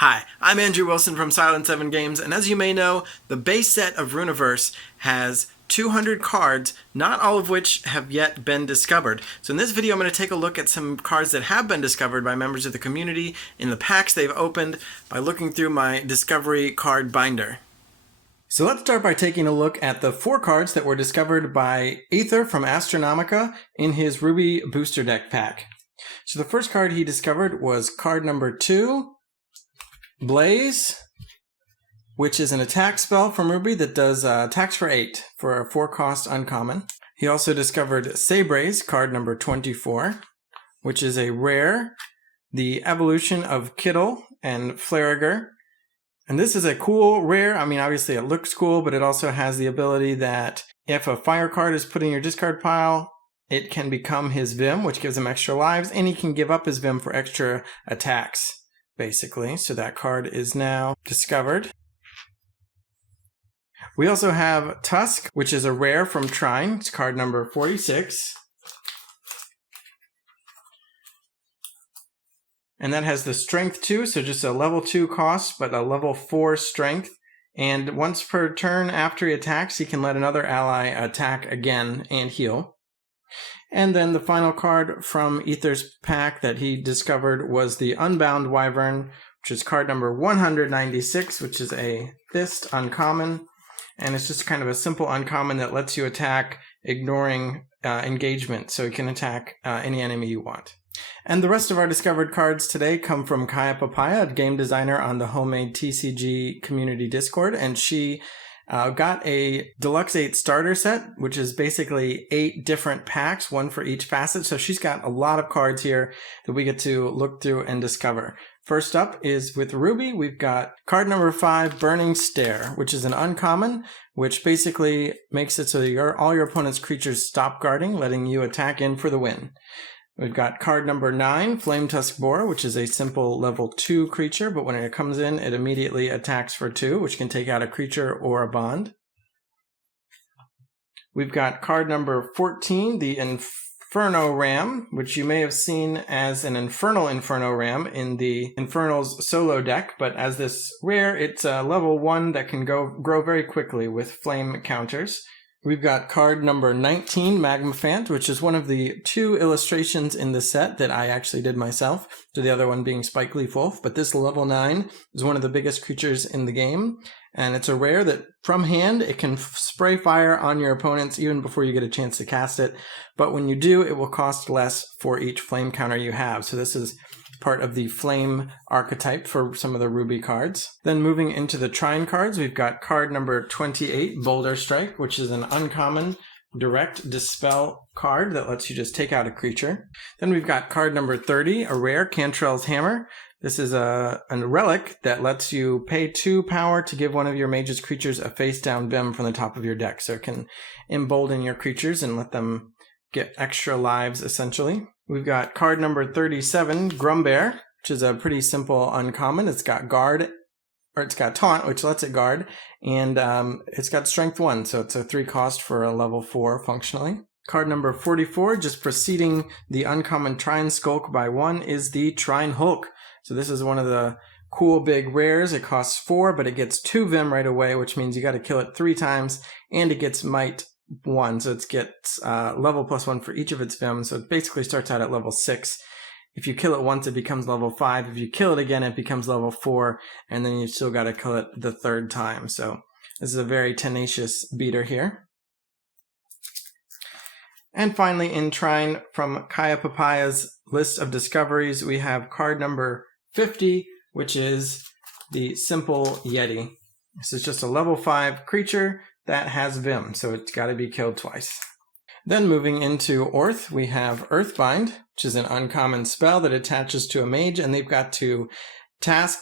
Hi, I'm Andrew Wilson from Silent 7 Games, and as you may know, the base set of Rüniverse has 200 cards, not all of which have yet been discovered. So in this video, I'm going to take a look at some cards that have been discovered by members of the community in the packs they've opened by looking through my Discovery card binder. So let's start by taking a look at the 4 cards that were discovered by Ether from Astronomica in his Ruby Booster Deck pack. So the first card he discovered was card number 2, Blaze, which is an attack spell from Ruby that does attacks for 8 for a 4-cost uncommon. He also discovered Sabraze, card number 24, which is a rare, the evolution of Kittle and Flariger. And this is a cool rare. I mean, obviously it looks cool, but it also has the ability that if a fire card is put in your discard pile, it can become his Vim, which gives him extra lives, and he can give up his Vim for extra attacks, basically. So that card is now discovered. We also have Tusk, which is a rare from Trine. It's card number 46. And that has the strength 2, so just a level 2 cost, but a level 4 strength. And once per turn after he attacks, he can let another ally attack again and heal. And then the final card from Ether's pack that he discovered was the Unbound Wyvern, which is card number 196, which is a Fist uncommon. And it's just kind of a simple uncommon that lets you attack ignoring engagement, so you can attack any enemy you want. And the rest of our discovered cards today come from Kaya Papaya, a game designer on the Homemade TCG community Discord, and she got a Deluxe 8 starter set, which is basically 8 different packs, one for each facet. So she's got a lot of cards here that we get to look through and discover. First up is with Ruby, we've got card number 5, Burning Stare, which is an uncommon, which basically makes it so that all your opponent's creatures stop guarding, letting you attack in for the win. We've got card number 9, Flame Tusk Boar, which is a simple level 2 creature, but when it comes in, it immediately attacks for 2, which can take out a creature or a bond. We've got card number 14, the Inferno Ram, which you may have seen as an Infernal Inferno Ram in the Infernals solo deck, but as this rare, it's a level 1 that can grow very quickly with flame counters. We've got card number 19, Magmaphant, which is one of the 2 illustrations in the set that I actually did myself, to the other one being Spike Leaf Wolf. But this level 9 is one of the biggest creatures in the game, and it's a rare that from hand, it can spray fire on your opponents even before you get a chance to cast it. But when you do, it will cost less for each flame counter you have. So this is part of the flame archetype for some of the Ruby cards. Then moving into the Trine cards, we've got card number 28, Boulder Strike, which is an uncommon direct dispel card that lets you just take out a creature. Then we've got card number 30, a rare, Cantrell's Hammer. This is a relic that lets you pay 2 power to give one of your mage's creatures a face-down Vim from the top of your deck. So it can embolden your creatures and let them get extra lives, essentially. We've got card number 37, Grumbear, which is a pretty simple uncommon. It's got guard, or it's got taunt, which lets it guard, and it's got strength 1, so it's a 3 cost for a level 4 functionally. Card number 44, just preceding the uncommon Trine Skulk by 1, is the Trine Hulk. So this is one of the cool big rares. It costs 4, but it gets 2 Vim right away, which means you got to kill it 3 times, and it gets Might 1, so it gets level +1 for each of its Vim, so it basically starts out at level 6. If you kill it once, it becomes level 5. If you kill it again, it becomes level 4, and then you've still got to kill it the 3rd time. So this is a very tenacious beater here. And finally, in Trine, from Kaya Papaya's list of discoveries, we have card number 50, which is the Simple Yeti. This is just a level 5 creature that has Vim, so it's got to be killed twice. Then moving into Orth, we have Earthbind, which is an uncommon spell that attaches to a mage, and they've got to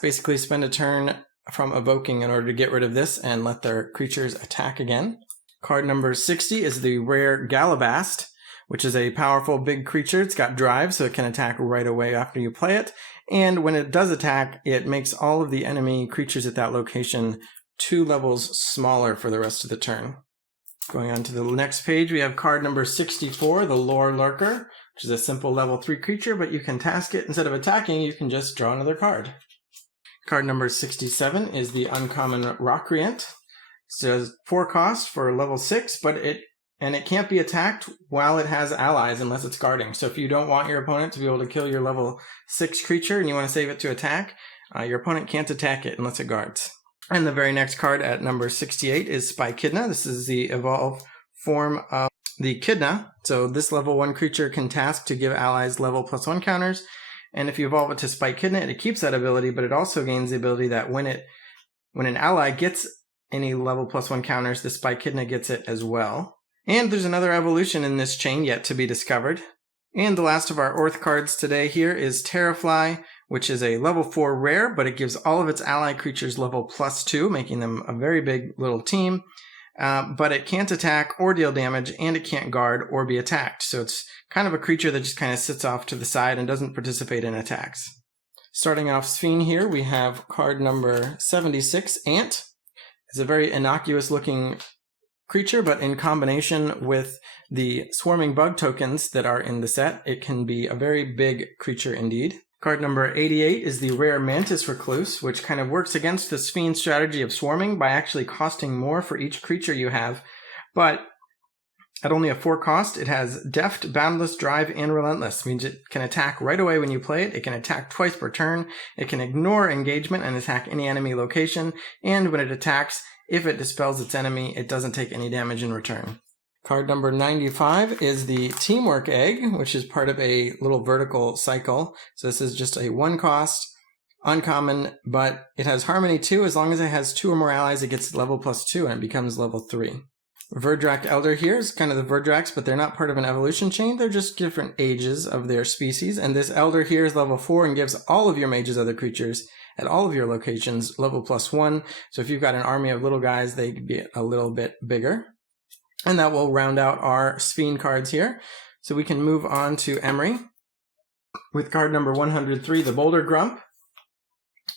basically spend a turn from evoking in order to get rid of this and let their creatures attack again. Card number 60 is the rare Galabast, which is a powerful big creature. It's got drive, so it can attack right away after you play it, and when it does attack, it makes all of the enemy creatures at that location 2 levels smaller for the rest of the turn. Going on to the next page, we have card number 64, the Lore Lurker, which is a simple level 3 creature, but you can task it. Instead of attacking, you can just draw another card. Card number 67 is the uncommon Recreant. It does 4 cost for level 6, but it can't be attacked while it has allies unless it's guarding. So if you don't want your opponent to be able to kill your level 6 creature and you want to save it to attack, your opponent can't attack it unless it guards. And the very next card at number 68 is Spykidna. This is the evolved form of the Kidna. So this level 1 creature can task to give allies level +1 counters. And if you evolve it to Spykidna, it keeps that ability, but it also gains the ability that when an ally gets any level +1 counters, the Spykidna gets it as well. And there's another evolution in this chain yet to be discovered. And the last of our Orth cards today here is Terrafly, which is a level 4 rare, but it gives all of its ally creatures level +2, making them a very big little team. But it can't attack or deal damage, and it can't guard or be attacked. So it's kind of a creature that just kind of sits off to the side and doesn't participate in attacks. Starting off Sphene here, we have card number 76, Ant. It's a very innocuous looking creature, but in combination with the swarming bug tokens that are in the set, it can be a very big creature indeed. Card number 88 is the rare Mantis Recluse, which kind of works against the Sphene strategy of swarming by actually costing more for each creature you have. But at only a 4 cost, it has Deft, Boundless, Drive, and Relentless. Means it can attack right away when you play it. It can attack twice per turn. It can ignore engagement and attack any enemy location. And when it attacks, if it dispels its enemy, it doesn't take any damage in return. Card number 95 is the Teamwork Egg, which is part of a little vertical cycle. So this is just a 1 cost, uncommon, but it has Harmony 2. As long as it has 2 or more allies, it gets level +2 and it becomes level 3. Verdrak Elder here is kind of the Verdraks, but they're not part of an evolution chain. They're just different ages of their species. And this Elder here is level 4 and gives all of your mages other creatures at all of your locations level +1. So if you've got an army of little guys, they could be a little bit bigger. And that will round out our Sphene cards here. So we can move on to Emery with card number 103, the Boulder Grump.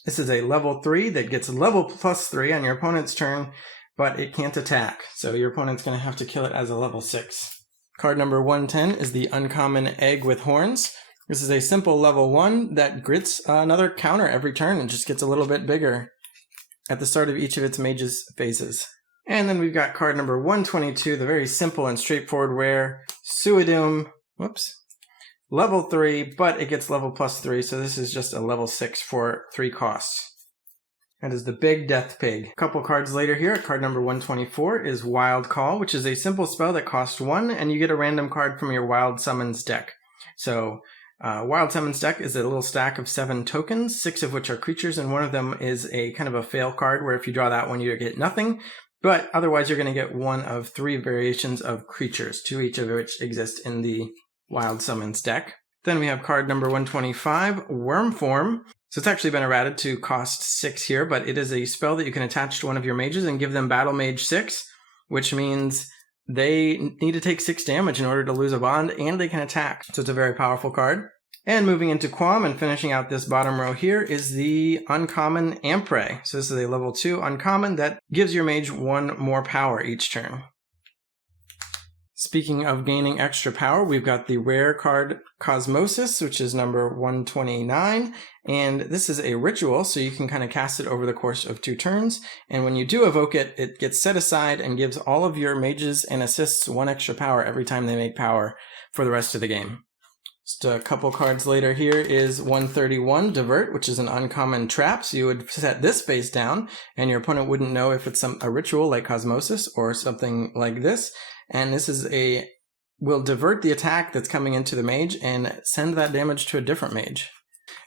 This is a level 3 that gets level +3 on your opponent's turn, but it can't attack. So your opponent's going to have to kill it as a level 6. Card number 110 is the uncommon Egg with Horns. This is a simple level 1 that grits another counter every turn and just gets a little bit bigger at the start of each of its mage's phases. And then we've got card number 122, the very simple and straightforward rare Suidum, level 3, but it gets level +3, so this is just a level 6 for 3 costs. That is the Big Death Pig. A couple cards later here, card number 124 is Wild Call, which is a simple spell that costs 1, and you get a random card from your Wild Summons deck. So Wild Summons deck is a little stack of 7 tokens, 6 of which are creatures, and one of them is a kind of a fail card where if you draw that one, you get nothing. But otherwise, you're going to get one of 3 variations of creatures, 2 each of which exist in the Wild Summons deck. Then we have card number 125, Worm Form. So it's actually been errated to cost 6 here, but it is a spell that you can attach to one of your mages and give them Battle Mage 6, which means they need to take 6 damage in order to lose a bond, and they can attack. So it's a very powerful card. And moving into Quam and finishing out this bottom row here is the uncommon Ampray. So this is a level 2 uncommon that gives your mage 1 more power each turn. Speaking of gaining extra power, we've got the rare card Cosmosis, which is number 129. And this is a ritual, so you can kind of cast it over the course of 2 turns. And when you do evoke it, it gets set aside and gives all of your mages and assists 1 extra power every time they make power for the rest of the game. Just a couple cards later here is 131, Divert, which is an uncommon trap. So you would set this face down, and your opponent wouldn't know if it's a ritual like Cosmosis or something like this. And this is will divert the attack that's coming into the mage and send that damage to a different mage.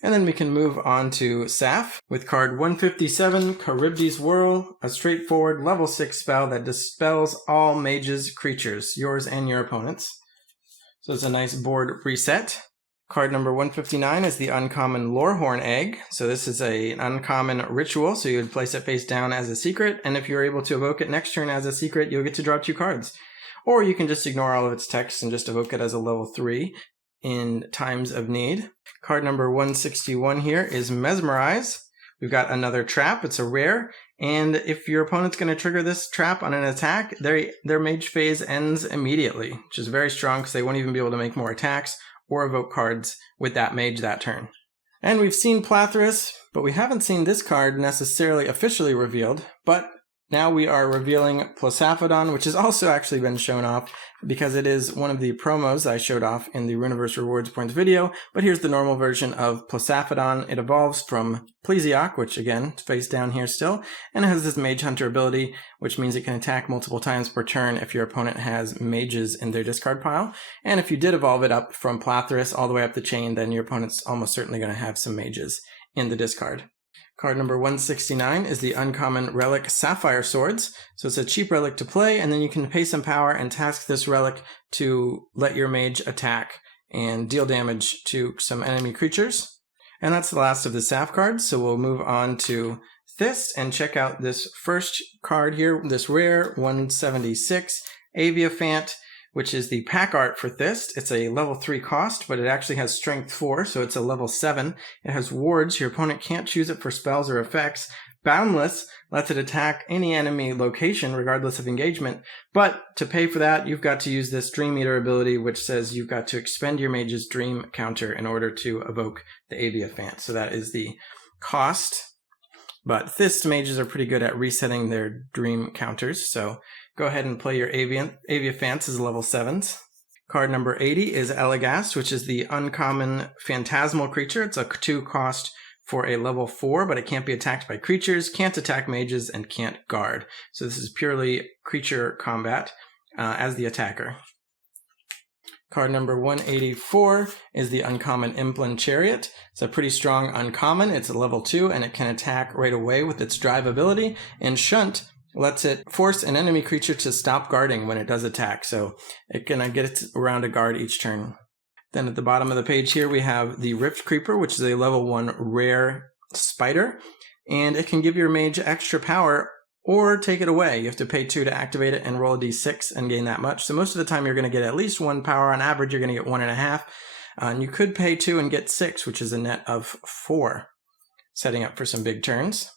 And then we can move on to Saf with card 157, Charybdis Whirl, a straightforward level 6 spell that dispels all mages' creatures, yours and your opponent's. So it's a nice board reset. Card number 159 is the uncommon Lorehorn Egg. So this is an uncommon ritual, so you would place it face down as a secret, and if you're able to evoke it next turn as a secret, you'll get to draw 2 cards. Or you can just ignore all of its text and just evoke it as a level 3 in times of need. Card number 161 here is Mesmerize. We've got another trap. It's a rare, and if your opponent's going to trigger this trap on an attack, their mage phase ends immediately, which is very strong because they won't even be able to make more attacks or evoke cards with that mage that turn. And we've seen Plathras But we haven't seen this card necessarily officially revealed, but now we are revealing Plosaphedon, which has also actually been shown off because it is one of the promos I showed off in the Rüniverse Rewards Points video. But here's the normal version of Plosaphedon. It evolves from Plesiok, which again, is face down here still, and it has this Mage Hunter ability, which means it can attack multiple times per turn if your opponent has mages in their discard pile. And if you did evolve it up from Plathyrus all the way up the chain, then your opponent's almost certainly going to have some mages in the discard. Card number 169 is the uncommon relic Sapphire Swords. So it's a cheap relic to play, and then you can pay some power and task this relic to let your mage attack and deal damage to some enemy creatures. And that's the last of the Saph cards, so we'll move on to Thist and check out this first card here, this rare 176 Aviaphant, which is the pack art for Thist. It's a level 3 cost, but it actually has strength 4, so it's a level 7. It has wards. Your opponent can't choose it for spells or effects. Boundless lets it attack any enemy location regardless of engagement. But to pay for that, you've got to use this Dream Eater ability, which says you've got to expend your mage's dream counter in order to evoke the Aviaphant. So that is the cost. But Thist mages are pretty good at resetting their dream counters, so go ahead and play your Aviaphants as level 7s. Card number 80 is Elegast, which is the uncommon phantasmal creature. It's a 2 cost for a level 4, but it can't be attacked by creatures, can't attack mages, and can't guard. So this is purely creature combat as the attacker. Card number 184 is the uncommon Implin Chariot. It's a pretty strong uncommon. It's a level 2, and it can attack right away with its drive ability. And Shunt lets it force an enemy creature to stop guarding when it does attack. So it can get around a guard each turn. Then at the bottom of the page here, we have the Rift Creeper, which is a level 1 rare spider. And it can give your mage extra power or take it away. You have to pay 2 to activate it and roll a d6 and gain that much. So most of the time you're going to get at least 1 power. On average, you're going to get 1.5. And you could pay 2 and get 6, which is a net of 4, setting up for some big turns.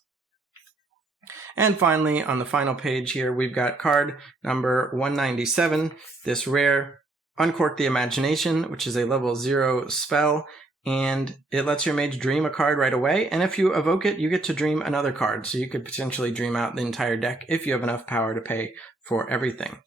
And finally, on the final page here, we've got card number 197, this rare Uncork the Imagination, which is a level 0 spell. And it lets your mage dream a card right away. And if you evoke it, you get to dream another card. So you could potentially dream out the entire deck if you have enough power to pay for everything.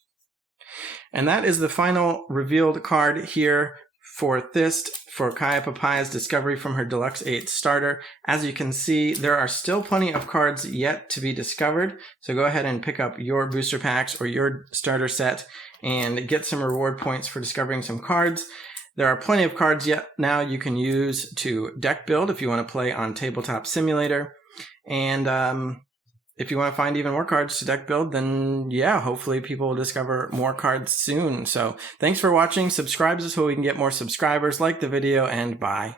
And that is the final revealed card here for Thist for Kaya Papaya's Discovery from her Deluxe 8 starter. As you can see, there are still plenty of cards yet to be discovered. So go ahead and pick up your booster packs or your starter set and get some reward points for discovering some cards. There are plenty of cards yet now you can use to deck build if you want to play on Tabletop Simulator. And if you want to find even more cards to deck build, then yeah, hopefully people will discover more cards soon. So thanks for watching. Subscribe so we can get more subscribers. Like the video, and bye.